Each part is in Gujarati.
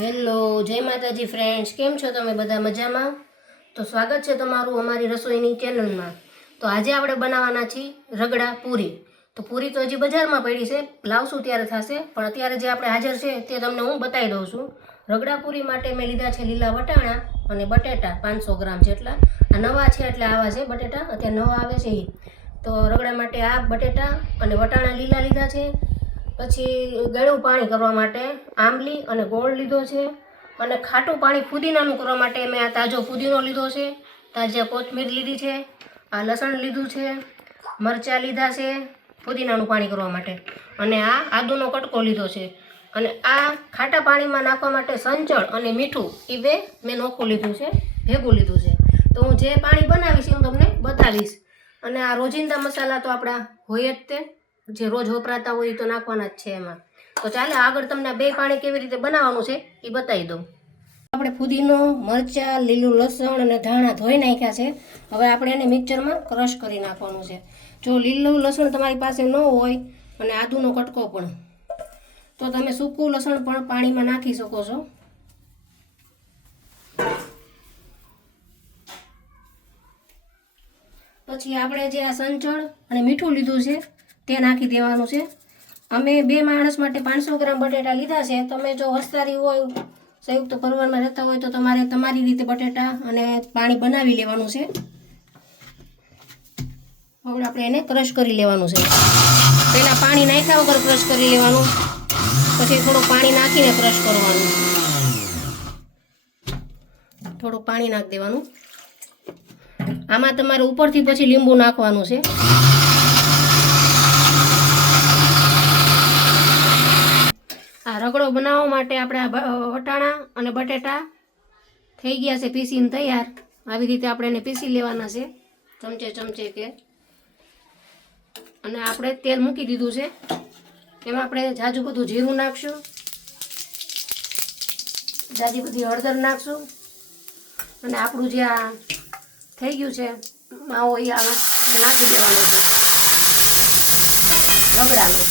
હેલો, જય માતાજી ફ્રેન્ડ્સ, કેમ છો તમે બધા? મજામાં? તો સ્વાગત છે તમારું અમારી રસોઈની ચેનલમાં. તો આજે આપણે બનાવવાના છીએ રગડા પૂરી. તો પૂરી તો હજી બજારમાં પડી છે, લાવશું ત્યારે થશે, પણ અત્યારે જે આપણે હાજર છે તે તમને હું બતાવી દઉં છું. રગડા પૂરી માટે મેં લીધા છે લીલા વટાણા અને બટેટા 500 ગ્રામ જેટલા. આ નવા છે એટલે આવા છે બટેટા, અત્યારે નવા આવે છે એ. તો રગડા માટે આ બટેટા અને વટાણા લીલા લીધા છે. પછી ગળ્યું પાણી કરવા માટે આંબલી અને ગોળ લીધો છે, અને ખાટું પાણી ફુદીનાનું કરવા માટે મેં આ તાજો ફુદીનો લીધો છે, તાજા કોથમીર લીધી છે, આ લસણ લીધું છે, મરચાં લીધા છે ફુદીનાનું પાણી કરવા માટે, અને આ આદુનો કટકો લીધો છે. અને આ ખાટા પાણીમાં નાખવા માટે સંચળ અને મીઠું એ બે મેં નોખું લીધું છે, ભેગું લીધું છે. તો હું જે પાણી બનાવીશ હું તમને બતાવીશ. અને આ રોજિંદા મસાલા તો આપણા હોય જ તે, જે રોજ વપરાતા હોય તો નાખવાના જ છે એમાં. તો ચાલો આગળ તમને બે પાણી કેવી રીતે બનાવવાનું છે એ બતાવી દઉં. આપણે ફુદીનો, મરચાં, લીલું લસણ અને ધાણા ધોઈ નાખ્યા છે. હવે આપણે એને મિક્સરમાં ક્રશ કરી નાખવાનું છે. જો લીલું લસણ તમારી પાસે ન હોય અને આદુનો કટકો પણ, તો તમે સૂકું લસણ પણ પાણીમાં નાખી શકો છો. પછી આપણે જે આ સંચળ અને મીઠું લીધું છે તે નાખી દેવાનું છે. અમે બે માણસ માટે 500 ગ્રામ બટેટા લીધા છે. તમે જો વસ્તારી હોય, સંયુક્ત પરિવારમાં રહેતા હોય તો તમારે તમારી રીતે બટેટા અને પાણી બનાવી લેવાનું છે. હવે આપણે એને ક્રશ કરી લેવાનું છે. પહેલાં પાણી નાખ્યા વગર ક્રશ કરી લેવાનું, પછી થોડું પાણી નાખીને ક્રશ કરવાનું. થોડું પાણી નાખી દેવાનું. આમાં તમારે ઉપરથી પછી લીંબુ નાખવાનું છે. આ રગડો બનાવવા માટે આપણે વટાણા અને બટેટા થઈ ગયા છે પીસીને તૈયાર. આવી રીતે આપણે એને પીસી લેવાના છે ચમચે કે. અને આપણે તેલ મૂકી દીધું છે, એમાં આપણે જાજુ બધું જીરું નાખશું, જાજી બધી હળદર નાખશું, અને આપણું જે આ થઈ ગયું છે માવો એ આમાં નાખી દેવાનો છે રગડામાં.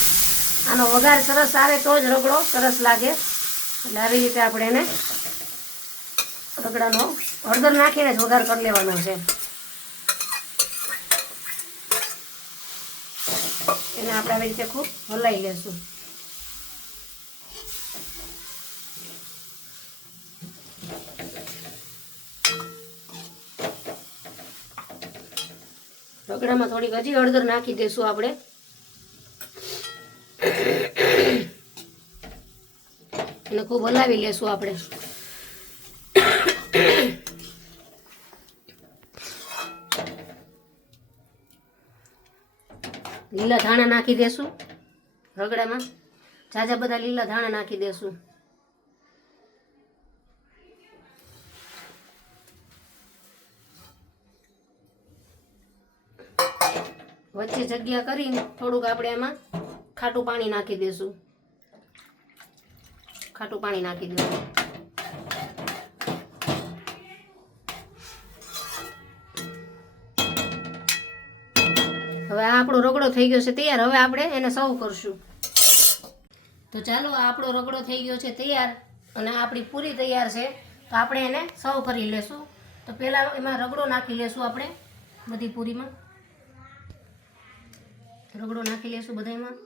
આનો વઘાર સરસ આવે તો જ રગડો સરસ લાગે. એટલે આવી રીતે આપણે એને રગડાનો હળદર નાખીને જ વઘાર કરી લેવાનો છે. એને આપણે આવી રીતે ખૂબ હલાવી લેશું. રગડામાં થોડીક હજી હળદર નાખી દઈશું આપણે. એને ખૂબ હલાવી લેશું આપણે. લીલા ધાણા નાખી દેશું રગડામાં, ઝાઝા બધા લીલા ધાણા નાખી દેશું. વચ્ચે જગ્યા કરીને થોડુંક આપણે એમાં ખાટું પાણી નાખી દેશું. ખાટું પાણી નાખી દેવું. હવે આ આપણો રગડો થઈ ગયો છે તૈયાર. હવે આપણે એને સર્વ કરશું. તો ચાલો, આ આપણો રગડો થઈ ગયો છે તૈયાર, અને આપણી પૂરી તૈયાર છે. તો આપણે એને સર્વ કરી લેશું. તો પહેલાં એમાં રગડો નાખી લેશું આપણે. બધી પૂરીમાં રગડો નાખી લેશું બધામાં.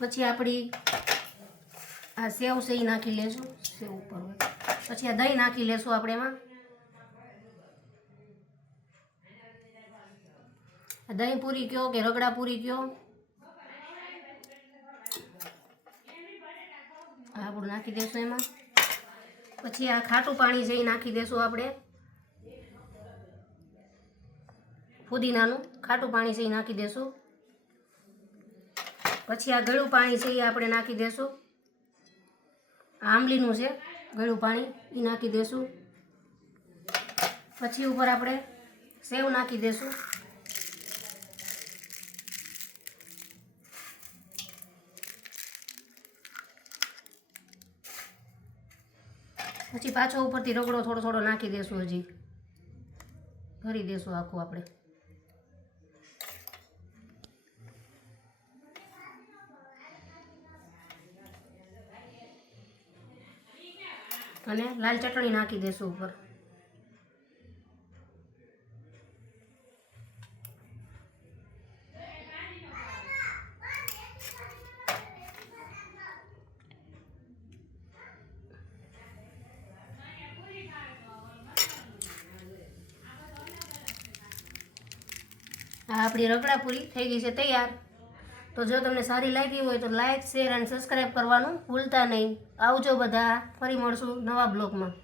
પછી આપણી આ સેવ છે એ નાખી લેશું. સેવ ઉપર હોય. પછી આ દહીં નાખી લેશું આપણે એમાં. દહીં પૂરી કયો કે રગડા પૂરી કયો, આપણું નાખી દેશું એમાં. પછી આ ખાટું પાણી છે એ નાખી દેશું આપણે. ફુદીનાનું ખાટું પાણી છે એ નાખી દેશું. પછી આ ગળ્યું પાણી છે એ આપણે નાખી દેશું. આંબલીનું છે ગળ્યું પાણી એ નાખી દેશું. પછી ઉપર આપણે સેવ નાખી દેશું. પછી પાછો ઉપરથી રગડો થોડો થોડો નાખી દેશું. હજી ભરી દેશું આખું આપણે. અને લાલ ચટણી નાખી દઈશું ઉપર. આ આપણી રગડા પૂરી થઈ ગઈ છે તૈયાર. તો જો તમને સારી લાગી હોય તો લાઈક, શેર અને સબસ્ક્રાઈબ કરવાનું ભૂલતા નહીં. આવજો બધા, ફરી મળશું નવા બ્લોગમાં.